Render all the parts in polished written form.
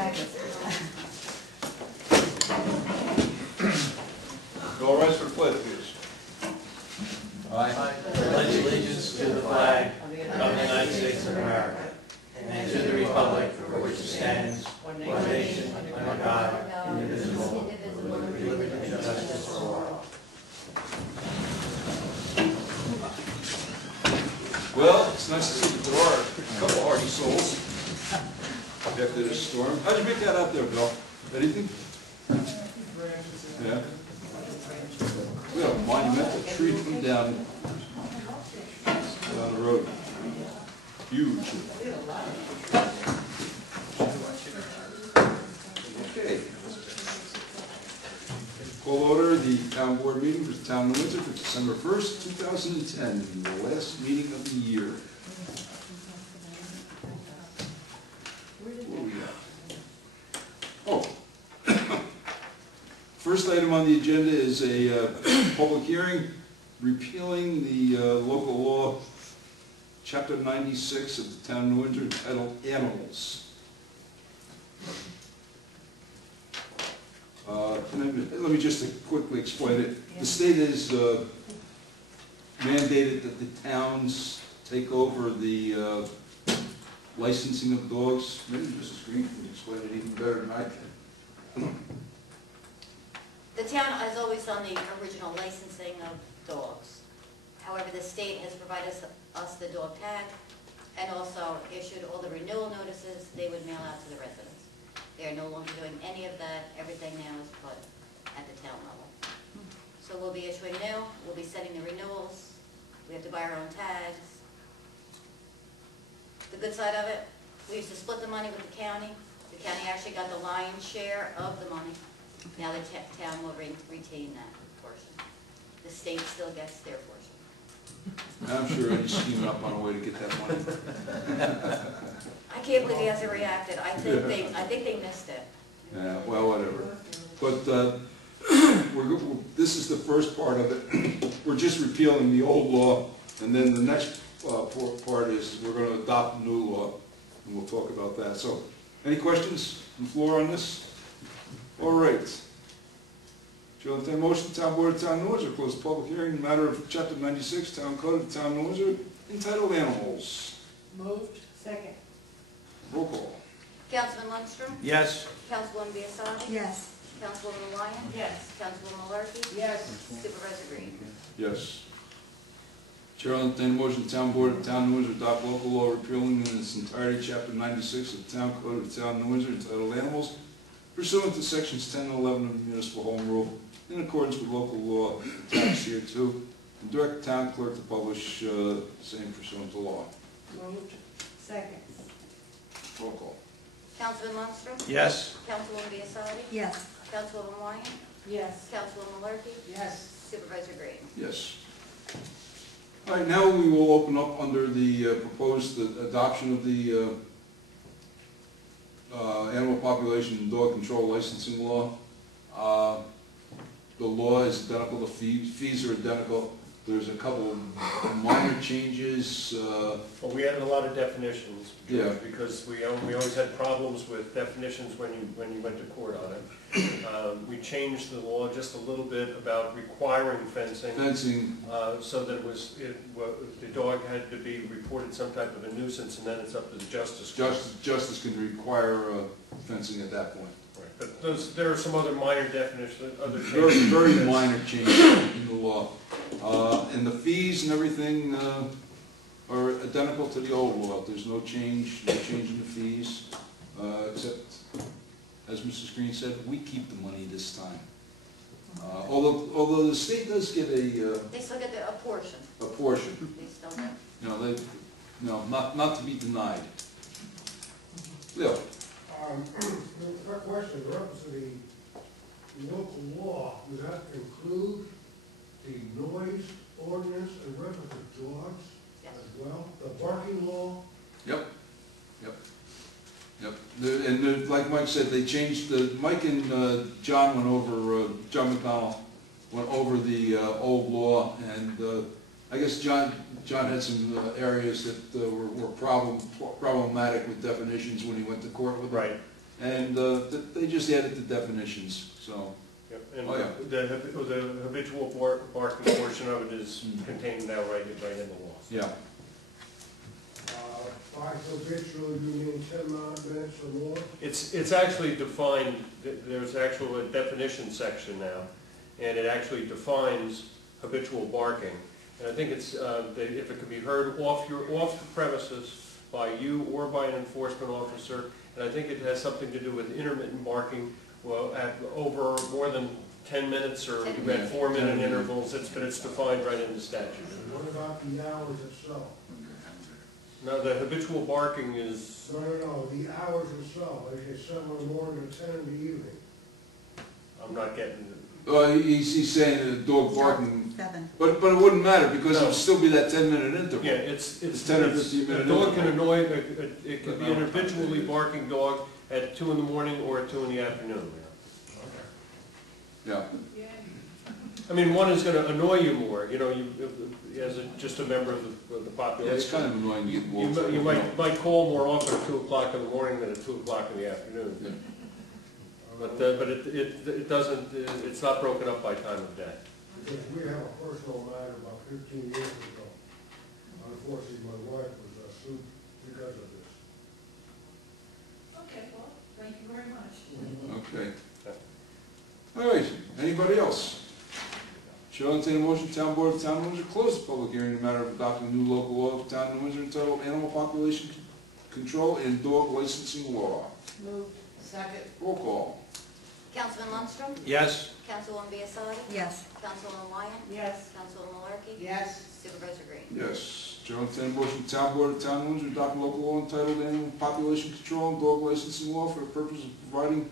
All rise for the pledge, please. I pledge allegiance to the flag of the United States of America and to the republic for which it stands, one nation, under God, indivisible, with liberty and justice for all. Well, it's nice to see that there are a couple hardy souls after this storm. How'd you make that out there, Bill? Anything? Yeah. We have a monumental tree coming down the road. Huge. Okay. Call order the town board meeting for the town of Windsor for December 1st, 2010, the last meeting of the year. What do we got? Oh. First item on the agenda is a public hearing repealing the local law, Chapter 96 of the Town of Windsor, entitled Animals. Let me just quickly explain it. The state has mandated that the towns take over the licensing of dogs. Maybe Mrs. Green can explain it even better than I can. The town has always done the original licensing of dogs. However, the state has provided us the dog tag and also issued all the renewal notices they would mail out to the residents. They are no longer doing any of that. Everything now is put at the town level. So we'll be issuing new, we'll be setting the renewals, we have to buy our own tags. The good side of it, we used to split the money with the county. The county actually got the lion's share of the money. Now the town will retain that portion. The state still gets their portion. I'm sure Eddie's scheming up on a way to get that money. I can't believe he hasn't reacted. I think they missed it. Yeah, well, whatever. But this is the first part of it. We're just repealing the old law, and then the next part is we're going to adopt a new law, and we'll talk about that. So, any questions on the floor on this? All right. Chair will entertain a motion, Town Board of Town of Windsor, close the public hearing in the matter of Chapter 96, Town Code of Town of Windsor, entitled Animals. Moved. Second. Roll call. Councilman Lundstrom? Yes. Councilwoman Biassadi? Yes. Councilwoman Lyon? Yes. Councilwoman Malarkey? Yes. Supervisor Green? Yes. Chair will entertain a motion, Town Board of Town of Windsor adopt local law repealing in its entirety Chapter 96 of the Town Code of Town of Windsor, entitled Animals, pursuant to Sections 10 and 11 of the Municipal Home Rule, in accordance with local law attached here too, and direct the town clerk to publish same pursuant to law. Moved. Second. Roll call. Councilman Lundstrom? Yes. Councilwoman Biassadi? Yes. Councilwoman Lyon? Yes. Councilwoman Malarkey? Yes. Supervisor Green? Yes. All right, now we will open up under the proposed adoption of the animal population and dog control licensing law. The law is identical, the fees are identical. There's a couple of minor changes. Well, we added a lot of definitions, George, Yeah. because we always had problems with definitions when you went to court on it. We changed the law just a little bit about requiring fencing, so that the dog had to be reported some type of a nuisance, and then it's up to the justice. Justice can require fencing at that point. Right. But there are some other minor definitions, other changes. Very minor changes in the law. And the fees and everything are identical to the old law. There's no change in the fees, except, as Mrs. Green said, we keep the money this time. Although the state does get They still get a portion. a portion. They still get. Not to be denied. Leo. Quick question, in reference to the local law, does that include the noise ordinance in reference to dogs Yes. as well? The barking law? Yep. Like Mike said, they changed Mike and John went over, John McDonnell went over the old law, and I guess John had some areas that were problematic with definitions when he went to court with them. Right. And they just added the definitions, so. Yep, and Oh, yeah. the habitual barking portion of it is contained now right in the law. Yeah. By habitual, you mean 10 minutes or more? It's actually defined, there's actual a definition section now, and it actually defines habitual barking. And I think it's, if it can be heard off the premises by you or by an enforcement officer, and I think it has something to do with intermittent barking, well, at over more than 10 minutes or at 4-minute intervals, it's defined right in the statute. And what about the hours itself? Now, the habitual barking is, No, the hours itself, like you 7 in the morning to 10 in the evening. I'm not getting, He's saying the dog barking, 7. but it wouldn't matter because it No. would still be that 10-minute interval. yeah, it's 10 or 15-minute a dog can interval. annoy, it could be an habitually barking dog at 2 in the morning or at 2 in the afternoon. Yeah. I mean, one is gonna annoy you more, you know, as just a member of the population. Yeah, it's kind of annoying to get walked. You might call more often at 2 o'clock in the morning than at 2 o'clock in the afternoon. Yeah. But it doesn't, it's not broken up by time of day. Because we have a personal matter about 15 years ago. Unfortunately, my wife was sued because of this. Okay, well, thank you very much. Okay. All right, anybody else? Chair will entertain a motion, Town Board of Town of Windsor close the public hearing in the matter of adopting a new local law of the Town of Windsor entitled Animal Population Control and Dog Licensing Law. Moved. Second. Roll call. Councilman Lundstrom? Yes. Councilwoman Biassadi? Yes. Councilwoman Wyatt? Yes. Councilwoman Malarkey? Yes. Supervisor Green? Yes. Chair will entertain a motion, Town Board of Town of Windsor adopting local law entitled Animal Population Control and Dog Licensing Law for the purpose of providing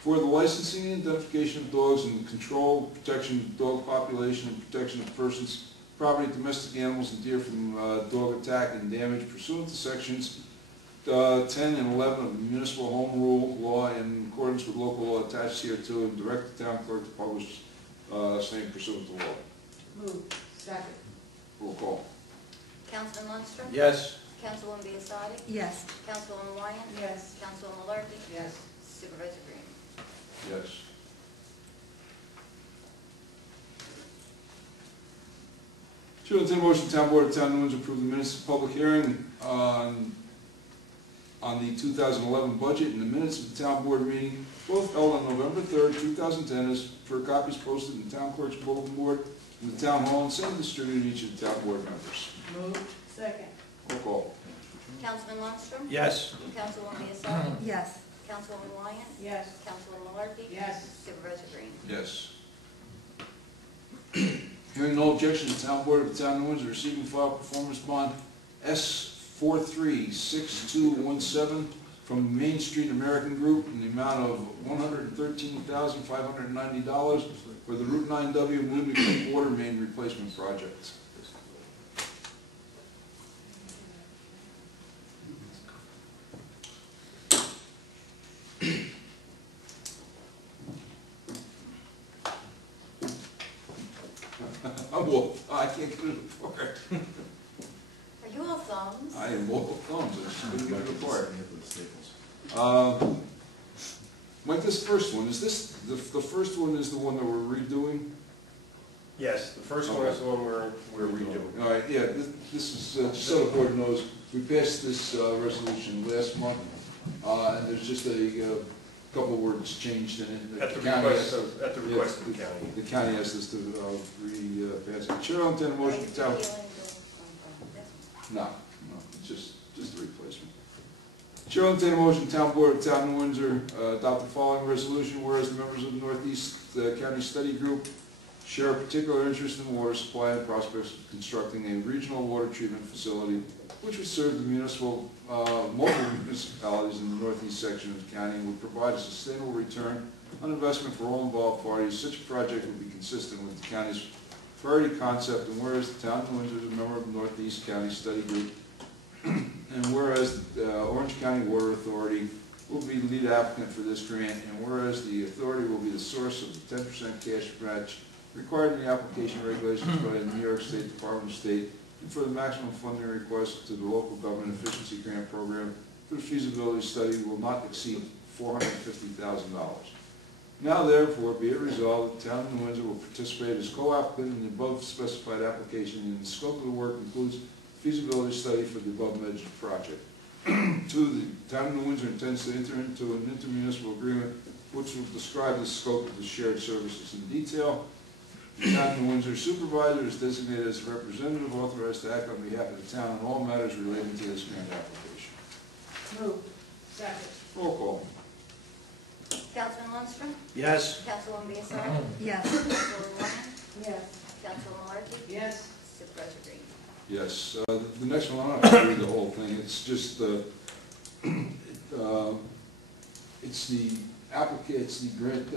for the licensing and identification of dogs and control, protection of dog population, and protection of persons, property, domestic animals, and deer from dog attack and damage pursuant to sections 10 and 11 of the Municipal Home Rule Law in accordance with local law attached here to and direct the town clerk to publish same pursuant to law. Moved. Second. Roll call. Councilman Lundstrom? Yes. Councilwoman Biassadi? Yes. Councilwoman Wyatt? Yes. Councilwoman Malarkey? Yes. Supervisor Green? Yes. Chair will entertain a motion, Town Board of Town of Windsor approve the minutes of public hearing on the 2011 budget and the minutes of the town board meeting, both held on November 3rd, 2010, as per copies posted in the town clerk's bulletin board in the town hall and sent distributed to each of the town board members. Moved. Second. Roll call. Councilman Lundstrom? Yes. Councilwoman Biassadi? Yes. Councilwoman Wyatt? Yes. Councilwoman Malarkey? Yes. Supervisor Green? Yes. Hearing no objection, the town board of the town of Windsor receiving file performance bond S436217 from Main Street American Group in the amount of $113,590 for the Route 9W Mooney Creek Water Main Replacement Project. I can't get it apart. Are you all thumbs? I am local thumbs, I just couldn't get it apart. Mike, this first one, is this, the first one is the one that we're redoing? Yes, the first one is the one we're redoing. All right, yeah, this is, just so the board knows, we passed this resolution last month, and there's just a couple words changed in it. At the county request has- of the county. The county asked us to re-pass it. Chair will entertain a motion to town. No, it's just a replacement. Chair will entertain a motion, Town Board of Town of Windsor, adopt the following resolution, whereas the members of the Northeast County Study Group share a particular interest in water supply and prospects of constructing a regional water treatment facility which would serve the multiple municipalities in the northeast section of the county and would provide a sustainable return on investment for all involved parties. Such a project would be consistent with the county's priority concept, and whereas the town of Windsor is a member of the Northeast County Study Group, and whereas the Orange County Water Authority will be the lead applicant for this grant, and whereas the authority will be the source of the 10% cash match required in the application regulations by the New York State Department of State, and for the maximum funding request to the local government efficiency grant program for the feasibility study will not exceed $450,000. Now therefore be it resolved, the town of New Windsor will participate as co-applicant in the above specified application, and the scope of the work includes feasibility study for the above mentioned project. 2, the town of New Windsor intends to enter into an intermunicipal agreement which will describe the scope of the shared services in detail. The town of New Windsor supervisor is designated as a representative authorized to act on behalf of the town on all matters relating to this grant application. Move. Second. Roll call. Councilman Lundstrom? Yes. Councilwoman Biassardi? Yes. Councilwoman Ryan? Yes. Councilwoman Malarkey? Yes. Supervisor Green? Yes, the next one, I'm not going to read the whole thing, it's just, it's the grant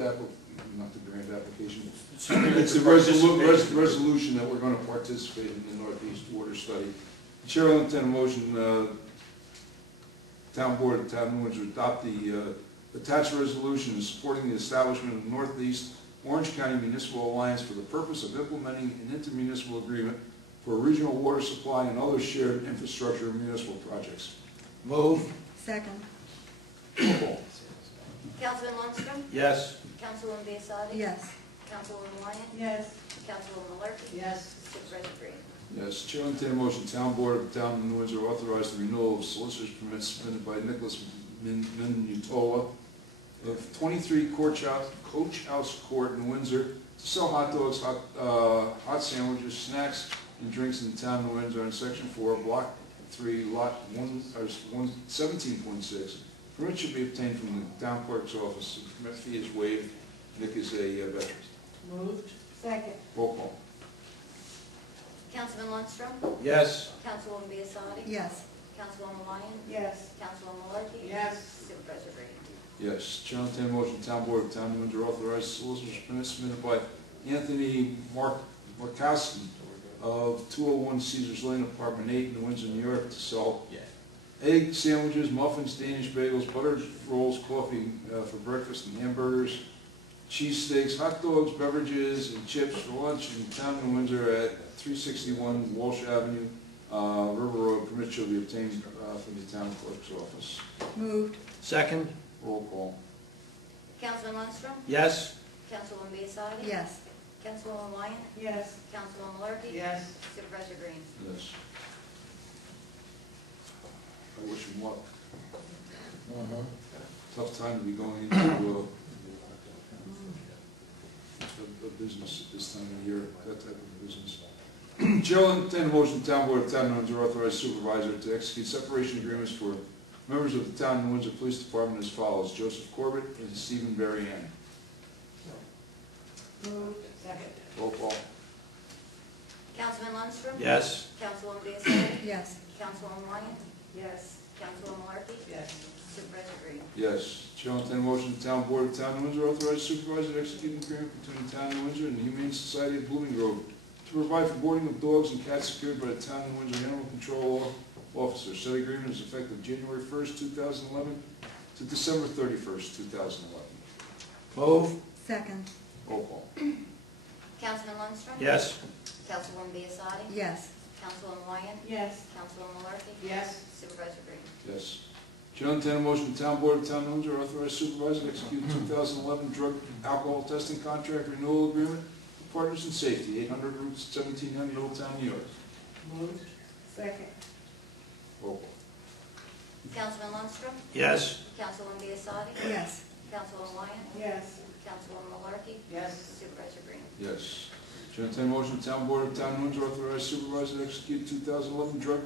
not the grant application, it's the resolution that we're going to participate in the Northeast Water Study. The Chair will entertain a motion, Town Board of Town of New Windsor adopt the attached resolution supporting the establishment of the Northeast Orange County Municipal Alliance for the purpose of implementing an intermunicipal agreement for regional water supply and other shared infrastructure municipal projects. Move. Second. Roll call. Councilman Lundstrom? Yes. Councilwoman Biassardi? Yes. Councilwoman Ryan? Yes. Councilwoman Malarkey? Yes. Supervisor Green? Yes, Chair will entertain a motion, Town Board of Town of New Windsor authorize the renewal of solicitor's permits submitted by Nicholas Minutola of 23 Coach House Court in Windsor to sell hot dogs, hot sandwiches, snacks, and drinks in the town of New Windsor in Section 4, Block 3, Lot 17.6. Permit should be obtained from the town clerk's office. The permit fee is waived. Nick is a veteran. Moved. Second. Roll call. Councilman Lundstrom? Yes. Councilwoman Biassardi? Yes. Councilwoman Ryan? Yes. Councilwoman Malarkey? Yes. Supervisor Green? Yes, Chair will entertain a motion, Town Board of Town of New Windsor authorize solicitor's permit submitted by Anthony Markowski of 201 Caesars Lane, Apartment 8 in Windsor, New York, to sell egg sandwiches, muffins, Danish bagels, buttered rolls, coffee for breakfast, and hamburgers, cheesesteaks, hot dogs, beverages, and chips for lunch in the town of New Windsor at 361 Walsh Avenue, River Road. Permit shall be obtained from the town clerk's office. Moved. Second. Roll call. Councilman Lundstrom? Yes. Councilwoman Biassardi? Yes. Councilwoman Ryan? Yes. Councilwoman Malarkey? Yes. Supervisor Green? Yes. I wish him luck. Tough time to be going into a business at this time of year, that type of business. Chair will entertain a motion, Town Board of Town of New Windsor authorize supervisor to execute separation agreements for members of the Town of New Windsor Police Department as follows: Joseph Corbett and Stephen Berrien. Moved. Second. Roll call. Councilman Lundstrom? Yes. Councilwoman Biassardi? Yes. Councilwoman Ryan? Yes. Councilwoman Malarkey? Yes. Supervisor Green? Yes. Chair will entertain a motion, Town Board of Town of New Windsor authorize supervisor to execute an agreement between the Town of New Windsor and the Humane Society of Blooming Grove to provide for boarding of dogs and cats secured by the Town of New Windsor Animal Control Officer. Said agreement is effective January 1st, 2011 to December 31st, 2011. Move. Second. Roll call. Councilman Lundstrom? Yes. Councilwoman Biassardi? Yes. Councilwoman Ryan? Yes. Councilwoman Malarkey? Yes. Supervisor Green? Yes. Chair will entertain a motion, Town Board of Town of New Windsor authorize supervisor to execute 2011 drug alcohol testing contract renewal agreement with Partners in Safety, 800 Route 1700, Middletown, New York. Moved. Second. Roll call. Councilman Lundstrom? Yes. Councilwoman Biassardi? Yes. Councilwoman Ryan? Yes. Councilwoman Malarkey? Yes. Supervisor Green? Yes. Chair will entertain a motion, Town Board of Town of New Windsor authorize supervisor to execute 2011 drug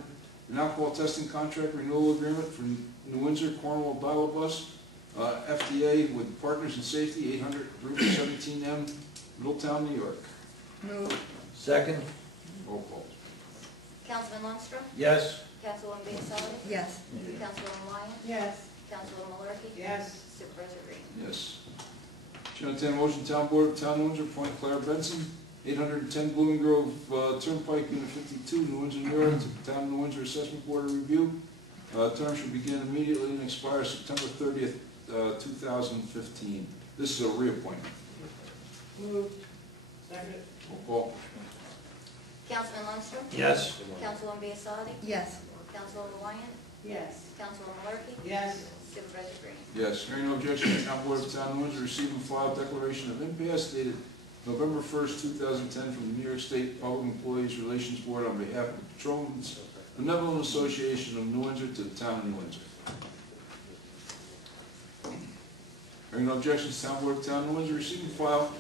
and alcohol testing contract renewal agreement for New Windsor Cornwall Dial-A-Bus, FDA with Partners in Safety, 800 Route 17M, Middletown, New York. Moved. Second. Roll call. Councilman Lundstrom? Yes. Councilwoman Biassardi? Yes. Councilwoman Ryan? Yes. Councilwoman Malarkey? Yes. Supervisor Green? Yes. Chair will entertain a motion, Town Board of Town of New Windsor appoint Claire Benson, 810 Blooming Grove Turnpike, Unit 52, New Windsor, New York, to the Town of New Windsor Assessment Board of Review. Term should begin immediately and expire September 30th, 2015. This is a reappointment. Moved. Second. Roll call. Councilman Lundstrom? Yes. Councilwoman Biassardi? Yes. Councilwoman Ryan? Yes. Councilwoman Malarkey? Yes. Supervisor Green? Yes, hearing no objection, the Town Board of Town of Windsor receive and file declaration of impasse dated November 1st, 2010 from the New York State Public Employees Relations Board on behalf of the Patrolmen's Benevolent Association of New Windsor to the Town of New Windsor. Hearing no objections, Town Board of Town of New Windsor receive and file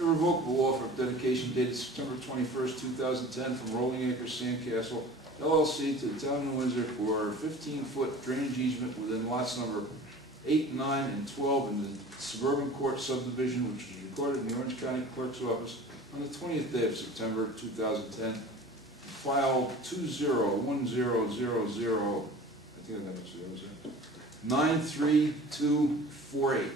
a revocable offer of dedication dated September 21st, 2010 from Rolling Acres Sandcastle LLC to the Town of New Windsor for a 15-foot drainage easement within lots number 8, 9, and 12 in the Suburban Court subdivision, which was recorded in the Orange County Clerk's Office on the 20th day of September 2010, file 201000, I think that was 93248.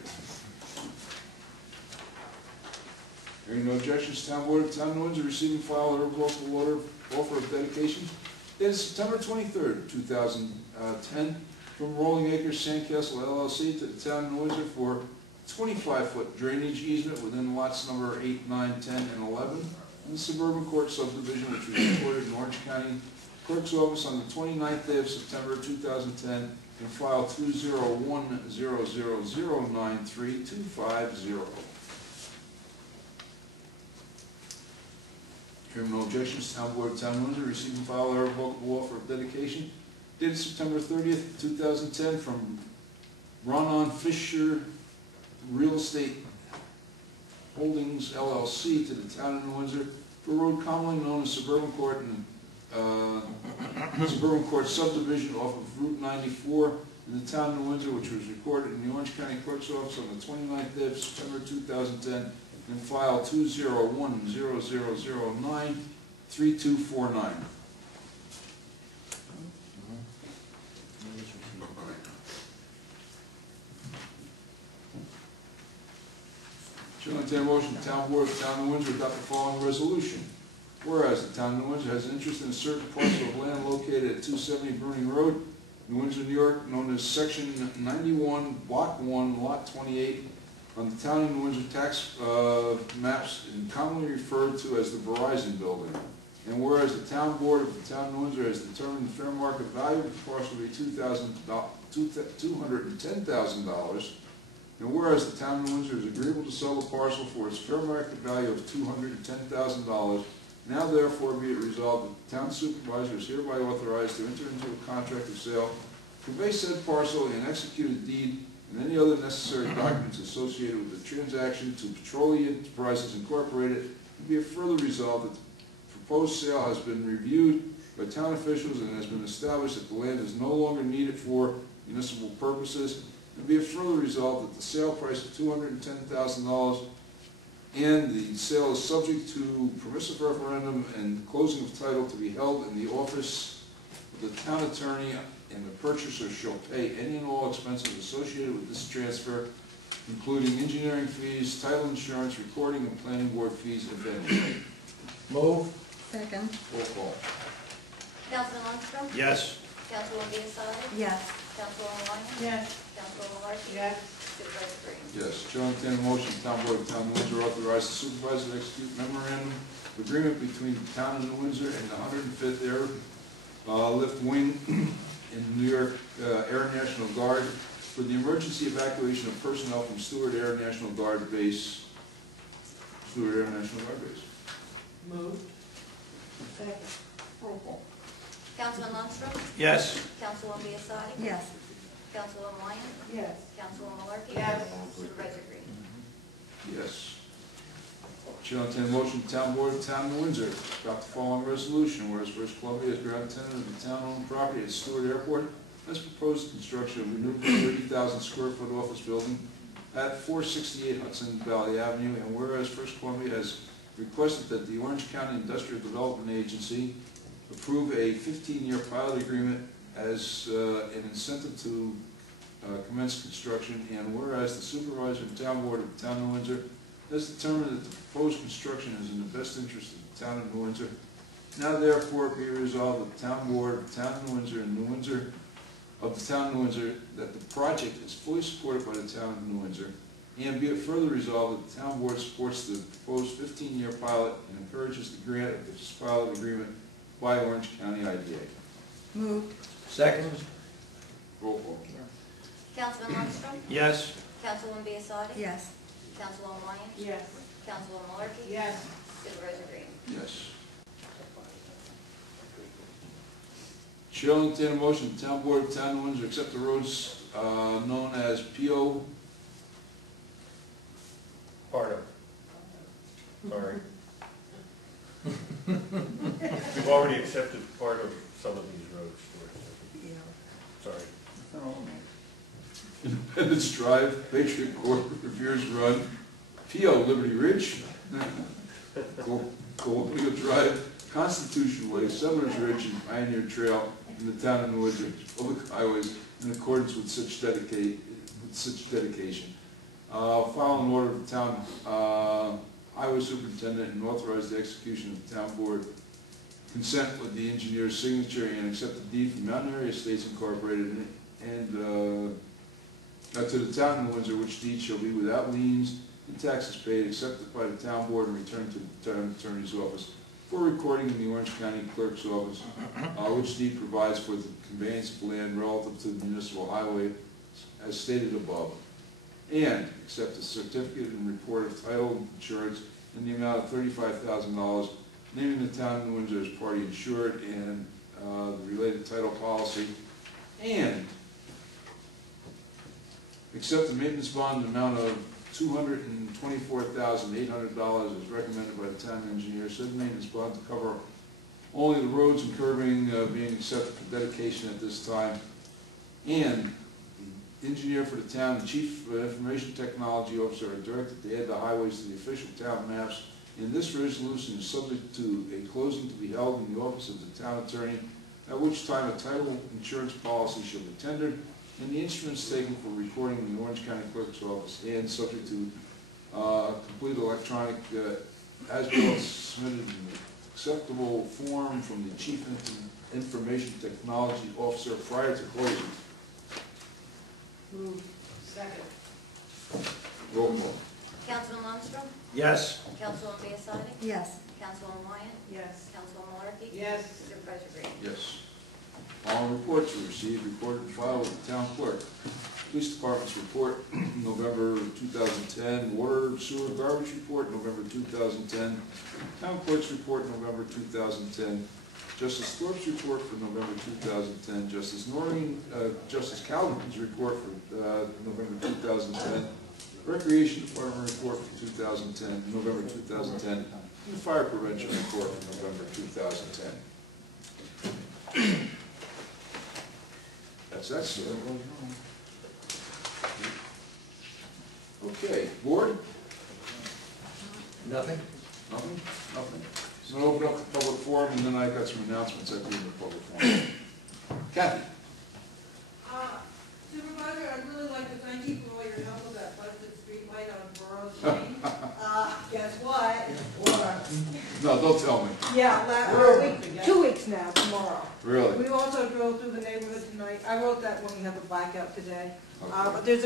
Hearing no objections, Town Board of Town of New Windsor receive and file a revocable offer of dedication dated September 23rd, 2010 from Rolling Acres Sandcastle LLC to the Town of New Windsor for 25-foot drainage easement within lots number 8, 9, 10, and 11 in the Suburban Court subdivision, which was recorded in Orange County Clerk's Office on the 29th day of September 2010 in file 20100093250. Hearing no objections, Town Board of Town of Windsor receive and file a revocable offer of dedication dated September 30th, 2010 from Ronan Fisher Real Estate Holdings LLC to the Town of New Windsor for a road commonly known as Suburban Court and Suburban Court subdivision off of Route 94 in the Town of New Windsor, which was recorded in the Orange County Clerk's Office on the 29th day of September 2010 in file 20100093249. Chair will entertain a motion, the Town Board of Town of Windsor adopt the following resolution. Whereas the Town of Windsor has an interest in a certain parcel of land located at 270 Bruning Road, New Windsor, New York, known as Section 91, Block 1, Lot 28, on the Town of New Windsor tax maps and commonly referred to as the Verizon Building. And whereas the Town Board of the Town of New Windsor has determined the fair market value of the parcel to be $210,000, and whereas the Town of New Windsor is agreeable to sell the parcel for its fair market value of $210,000, now therefore be it resolved that the Town Supervisor is hereby authorized to enter into a contract of sale, convey said parcel, and execute a deed and any other necessary documents associated with the transaction to Petroleum Enterprises Incorporated, and be it further resolved that the proposed sale has been reviewed by town officials and has been established that the land is no longer needed for municipal purposes, and be it further resolved that the sale price of $210,000 and the sale is subject to permissive referendum and closing of title to be held in the office of the town attorney, and the purchaser shall pay any and all expenses associated with this transfer, including engineering fees, title insurance, recording, and planning board fees, if any. Move. Second. Roll call. Councilman Lundstrom? Yes. Councilwoman Biassiata? Yes. Councilwoman Wyman? Yes. Councilwoman Markey? Yes. Supervisor Green? Yes. Chair will entertain a motion, the Town Board of Town of New Windsor authorize the supervisor to execute memorandum of agreement between the Town of New Windsor and the 105th Airlift Wing in New York Air National Guard for the emergency evacuation of personnel from Stewart Air National Guard Base. Stewart Air National Guard Base. Moved. Second. Roll call. Councilman Lundstrom? Yes. Councilwoman Biassiata? Yes. Councilwoman Wyman? Yes. Councilwoman Markey? Yes. Supervisor Green? Yes. Chair will entertain a motion, the Town Board of Town of New Windsor adopt the following resolution, whereas First Columbia is ground tenant of the town-owned property at Stewart Airport, has proposed construction of a new 30,000 square foot office building at 468 Hudson Valley Avenue, and whereas First Columbia has requested that the Orange County Industrial Development Agency approve a 15-year pilot agreement as an incentive to commence construction, and whereas the Supervisor and Town Board of the Town of New Windsor has determined that the proposed construction is in the best interest of the Town of New Windsor, now therefore be resolved that the Town Board of the Town of New Windsor and New Windsor of the Town of New Windsor that the project is fully supported by the Town of New Windsor, and be it further resolved that the Town Board supports the proposed 15-year pilot and encourages the grant of this pilot agreement by Orange County IDA. Moved. Second. Roll call. Councilman Lundstrom, Yes. Councilwoman Biassadi, Yes. Councilwoman Wyatt, Yes. Councilwoman Malarkey, Yes. Supervisor Green. Yes. Chair will entertain a motion, the town board of Town of Windsor accept the roads known as P.O. Part of. Sorry. We've already accepted part of some of these roads, Stuart. Sorry. Independence Drive, Patriot Court, Revere Run, P.O. Liberty Ridge, Colonial Drive, Constitution Way, Settlers Ridge, and Pioneer Trail in the town of New Windsor, public highways in accordance with such dedication. File an order of the town highway superintendent and authorize the execution of the town board consent with the engineer's signature and accept the deed from Mountain Area Estates Incorporated and to the town of New Windsor, which deed shall be without liens and taxes paid, accepted by the town board and returned to the town attorney's office for recording in the Orange County Clerk's office, which deed provides for the conveyance of land relative to the municipal highway as stated above, and accept a certificate and report of title insurance in the amount of $35,000, naming the town of New Windsor as party insured and the related title policy, and accept the maintenance bond in the amount of $224,800 as recommended by the town engineer. Said maintenance bond to cover only the roads and curbing being accepted for dedication at this time, and the engineer for the town, the chief information technology officer, are directed to add the highways to the official town maps. And this resolution is subject to a closing to be held in the office of the town attorney, at which time a title insurance policy shall be tendered and the instruments taken for recording in the Orange County Clerk's office, and subject to complete electronic as-built submitted in an acceptable form from the chief information technology officer prior to closing. Move. Second. Roll call. Councilman Lundstrom, Yes. Councilwoman Biassadi, Yes. Councilwoman Wyatt, Yes. Councilwoman Malarkey, Yes. Supervisor Green. Yes. All reports were received, recorded, and filed with the town clerk. Police Department's report, November 2010. Water, sewer, garbage report, November 2010. Town clerk's report, November 2010. Justice Thorpe's report for November 2010. Justice Calvin's report for November 2010. Recreation Department report for 2010, November 2010. And the Fire Prevention report for November 2010. That's sir. Okay, board? Nothing? Nothing? Nothing. So I'm gonna open up the public forum, and then I got some announcements at the end of the public forum. Kathy? Supervisor, I'd really like to thank you for all your help with that busted street light on Burroughs Lane. Guess what? No, don't tell me. Yeah, 2 weeks now, tomorrow. Really? We also drove through the neighborhood tonight. I wrote that when we had the blackout today. Okay. But there's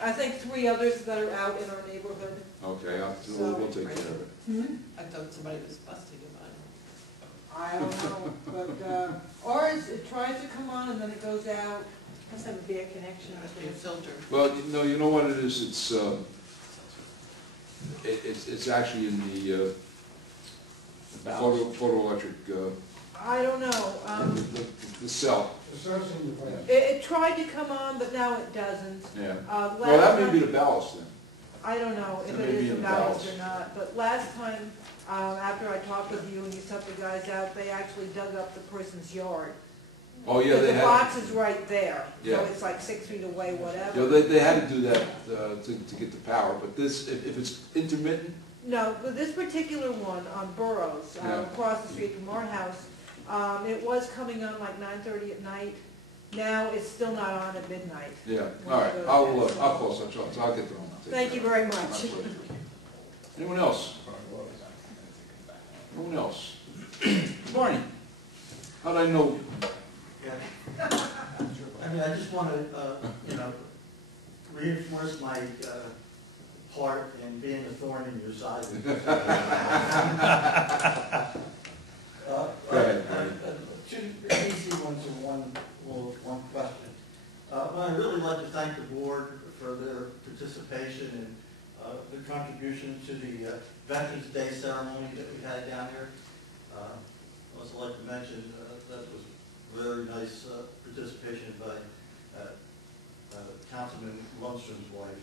I think 3 others that are out in our neighborhood. Okay, we'll take care of it. I thought somebody was busting him on. I don't know, but, ours, it tries to come on and then it goes out. Must have a bad connection. Must be a filter. Well, you know what it is? It's actually in the photoelectric, I don't know. the cell. Assessing the plan. It tried to come on, but now it doesn't. Yeah. Last Well, that may time- be the ballast then. I don't know if It it may be is a in the ballast ballast. or not, but last time, after I talked with you and you sent the guys out, they actually dug up the person's yard. Oh, yeah, they The had. box is right there, Yeah. so it's like 6 feet away, You know, whatever. they had to do that to get the power, but this, if it's intermittent, No, but this particular one on Burroughs, Yeah. across the street from our house, it was coming on like 9:30 at night. Now it's still not on at midnight. yeah, all right, I'll call such office, I'll get them. Thank you very My much. pleasure. Anyone else? Anyone else? Barney, how'd I know? Yeah. I mean, I just want to, reinforce my part in being a thorn in your side. Go ahead, Barney. Two easy ones and one question. When Well, I'd really like to thank the board for their participation and the contribution to the Veterans Day ceremony that we had down here. I'd also like to mention that was very nice participation by Councilman Lundstrom's wife.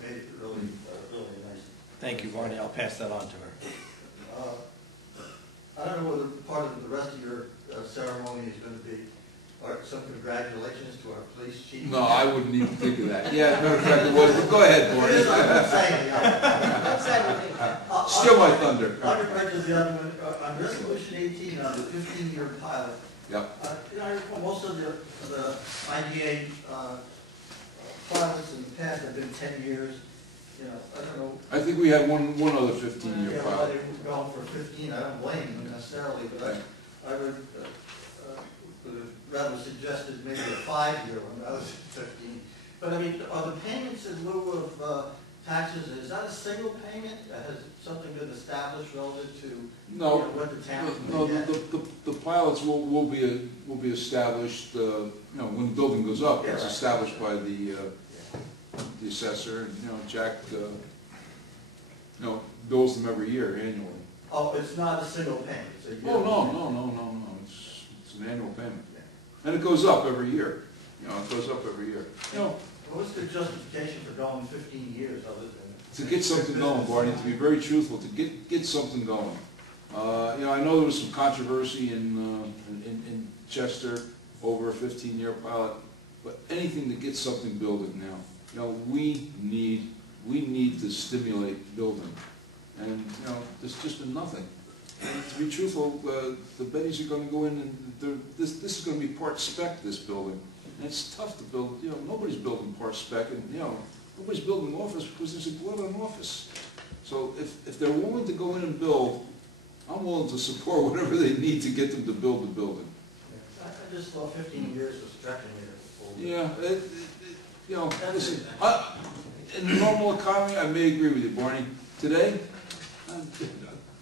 Made it really, really nice. Thank you, Barney. I'll pass that on to her. I don't know whether part of the rest of your ceremony is going to be, or some congratulations to our police chief. No, I wouldn't even think of that. Yeah, matter of fact, it was, but go ahead, It is, I'm Barney. saying, Steal my thunder. I'll get right to the other one. On resolution 18, on the 15-year pilot, Yep. I recall most of the IDA pilots in the past have been 10 years. I don't know. I think we had one other 15-year Yeah, why pilot. they were going for 15, I don't blame them necessarily, but I would have rather suggested maybe a 5-year one rather than 15. But I mean, are the payments in lieu of taxes, is that a single payment? Has something been established relative to No, what the town no, can get? the pilots will be established, when the building goes up, Yeah, it's right. established by the assessor, and, Jack, bills them every year annually. Oh, it's not a single payment, it's a yearly Oh, payment. no, it's an annual payment. And it goes up every year, it goes up every year. What's the justification for going 15 years other than? To get something going, Barney, to be very truthful, to get something going. I know there was some controversy in Chester over a 15-year pilot, but anything to get something building now. We need to stimulate building, and there's just been nothing. And to be truthful, the Bettys are going to go in, and this is going to be part spec, this building. And it's tough to build. Nobody's building part spec, and nobody's building an office because there's a glut on office. So if they're willing to go in and build, I'm willing to support whatever they need to get them to build the building. I just thought 15 years was stretching it. Yeah, listen, in the normal economy, I may agree with you, Barney. Today, I'd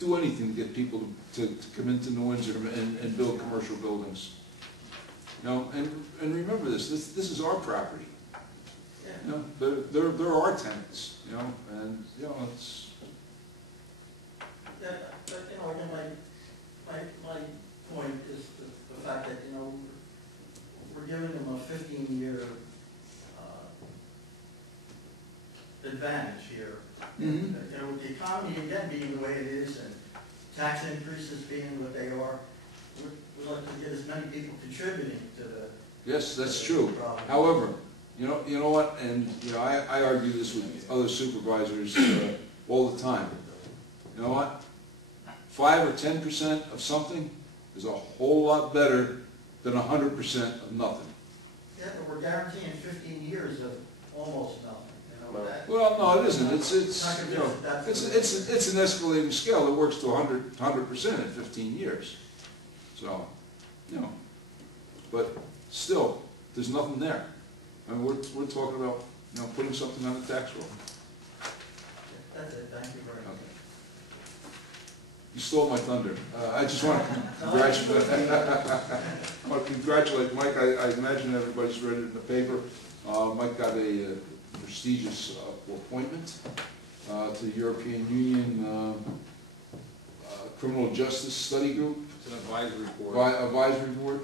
do anything to get people to come into New Windsor and build commercial buildings. And remember this is our property. They're our tenants, and, it's... Yeah, but, again, my point is the fact that, we're giving them a 15-year advantage here. Mm-hmm. With the economy, again, being the way it is, and tax increases being what they are, we'd like to get as many people contributing to the... Yes, that's true. problem. However, you know what, and, I argue this with other supervisors all the time. You know what? 5 or 10% of something is a whole lot better than 100% of nothing. Yeah, but we're guaranteeing 15 years of almost nothing, that. Well, no, it isn't. It's It's an escalating scale that works to 100% in 15 years. So, but still, there's nothing there. I mean, we're talking about, putting something on the tax roll. That's it, thank you very much. Okay. You stole my thunder. I just want to congratulate, Mike. I imagine everybody's read it in the paper. Mike got a prestigious appointment to the European Union Criminal Justice Study Group. It's an advisory board. Advisory board.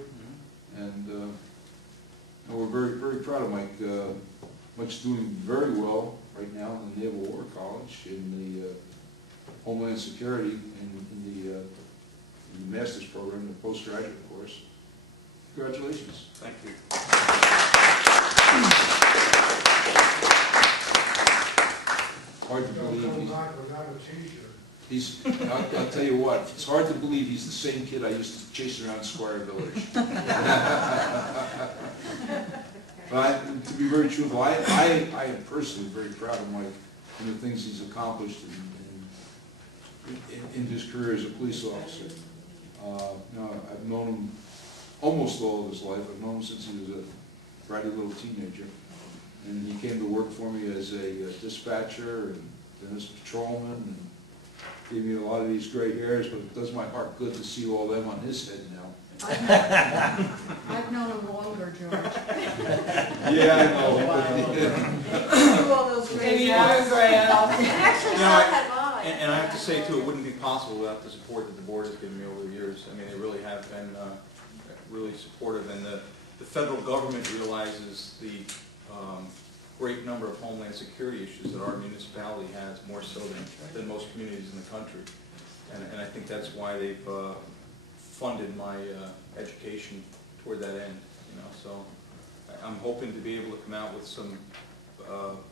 And we're very, very proud of Mike. Mike's doing very well right now in the Naval War College, in the Homeland Security, in the master's program, the postgraduate course. Congratulations. Thank you. Hard to believe Without a t-shirt. he's, I'll tell you what, it's hard to believe he's the same kid I used to chase around Squire Village. But to be very truthful, I am personally very proud of Mike and the things he's accomplished in his career as a police officer. I've known him almost all of his life. I've known him since he was a bratty little teenager. And he came to work for me as a dispatcher and then as a patrolman, and gave me a lot of these gray hairs, but it does my heart good to see all them on his head now. I've known him longer, George. Yeah, I know. Do all those crazy Amy Gray, Actually, You so know, have I. And I have to say too, it wouldn't be possible without the support that the board has given me over the years. I mean, they really have been really supportive, and the federal government realizes the great number of homeland security issues that our municipality has, more so than most communities in the country. And I think that's why they've funded my education toward that end. You know, so I'm hoping to be able to come out with some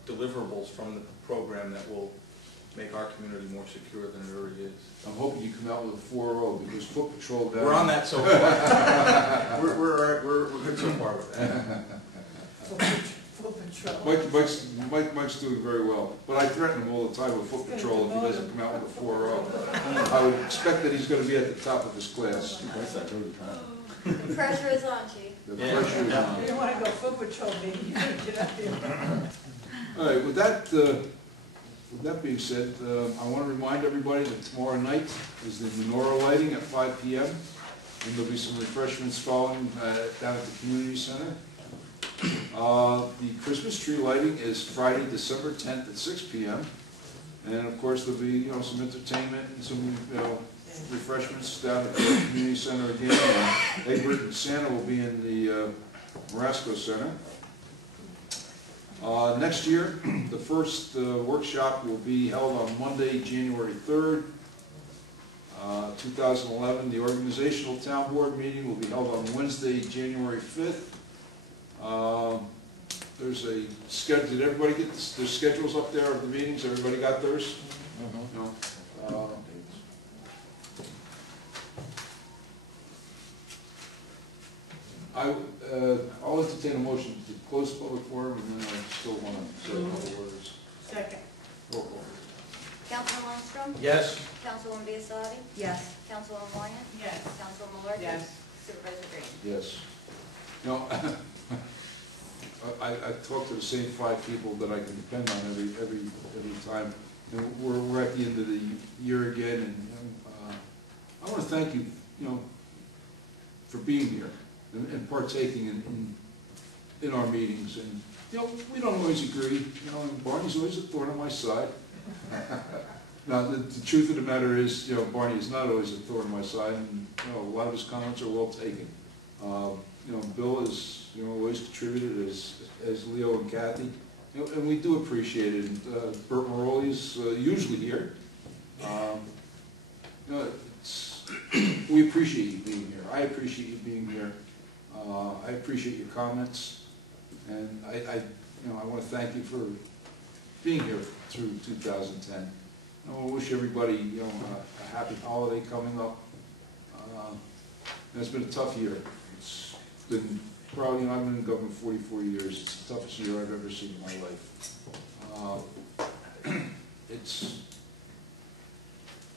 deliverables from the program that will make our community more secure than it already is. I'm hoping you come out with a 4.0 because foot patrol down. We're on that so far. we're good so far with that. Foot patrol. Mike's doing very well, but I threaten him all the time with foot patrol if he doesn't come out with a 4.0. I would expect that he's going to be at the top of his class. The pressure is on, Chief. The pressure is on. You don't want to go foot patrol, baby, you gotta get up there. All right, with that being said, I want to remind everybody that tomorrow night is the menorah lighting at 5 p.m. and there'll be some refreshments following down at the community center. The Christmas tree lighting is Friday, December 10th at 6 p.m. And of course there'll be some entertainment and some refreshments down at the community center again. Egbert and Santa will be in the Marasco Center. Next year, the first workshop will be held on Monday, January 3rd, 2011. The organizational town board meeting will be held on Wednesday, January 5th. There's a schedule. Did everybody get their schedules up there of the meetings? Everybody got theirs? No. I'll entertain a motion to close the public forum, and then I still want to say a couple words. Second. Roll call. Councilman Lundstrom? Yes. Councilwoman Biassadi? Yes. Councilwoman Moyen? Yes. Councilwoman Larkin? Yes. Supervisor Green? Yes. I talk to the same 5 people that I can depend on every time. And we're at the end of the year again, and I want to thank you, for being here and partaking in our meetings. And we don't always agree. And Barney's always a thorn on my side. Now, the truth of the matter is, Barney is not always a thorn on my side, and a lot of his comments are well taken. Bill has always contributed, as Leo and Kathy, and we do appreciate it. And Bert Moroli's usually here. We appreciate you being here. I appreciate you being here. I appreciate your comments, and I want to thank you for being here through 2010. I want to wish everybody a happy holiday coming up. It's been a tough year. It's been probably, I've been in government 44 years. It's the toughest year I've ever seen in my life. It's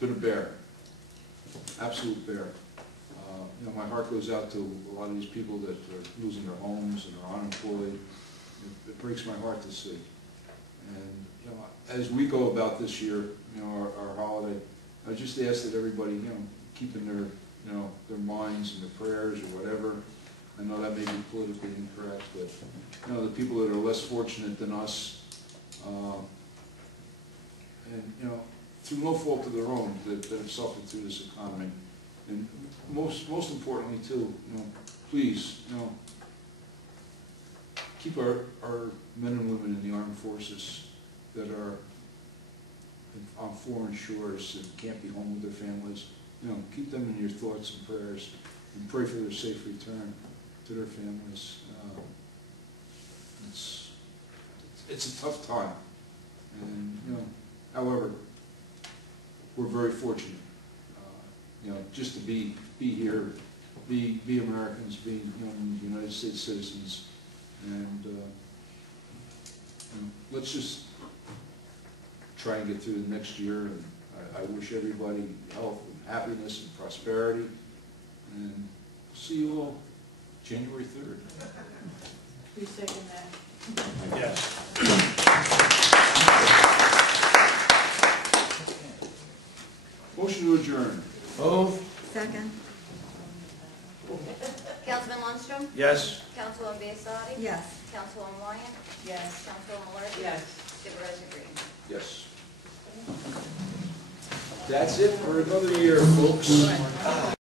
been a bear, absolute bear. My heart goes out to a lot of these people that are losing their homes and are unemployed. It breaks my heart to see. And as we go about this year, our holiday, I just ask that everybody, keep in their minds and their prayers or whatever. I know that may be politically incorrect, but the people that are less fortunate than us, and through no fault of their own, that have suffered through this economy. And most importantly too, please, keep our men and women in the armed forces that are on foreign shores and can't be home with their families. Keep them in your thoughts and prayers, and pray for their safe return to their families. It's a tough time, and however, we're very fortunate. Just to be here, be Americans, be United States citizens, and let's just try and get through the next year. And I wish everybody health and happiness and prosperity, and see you all January 3rd. You second that? Yes. Motion to adjourn. Move. Second. Yes. Councilwoman Biassadi? Yes. Councilwoman Wyatt? Yes. Councilwoman Murphy? Yes. Supervisor Green? Yes. That's it for another year, folks.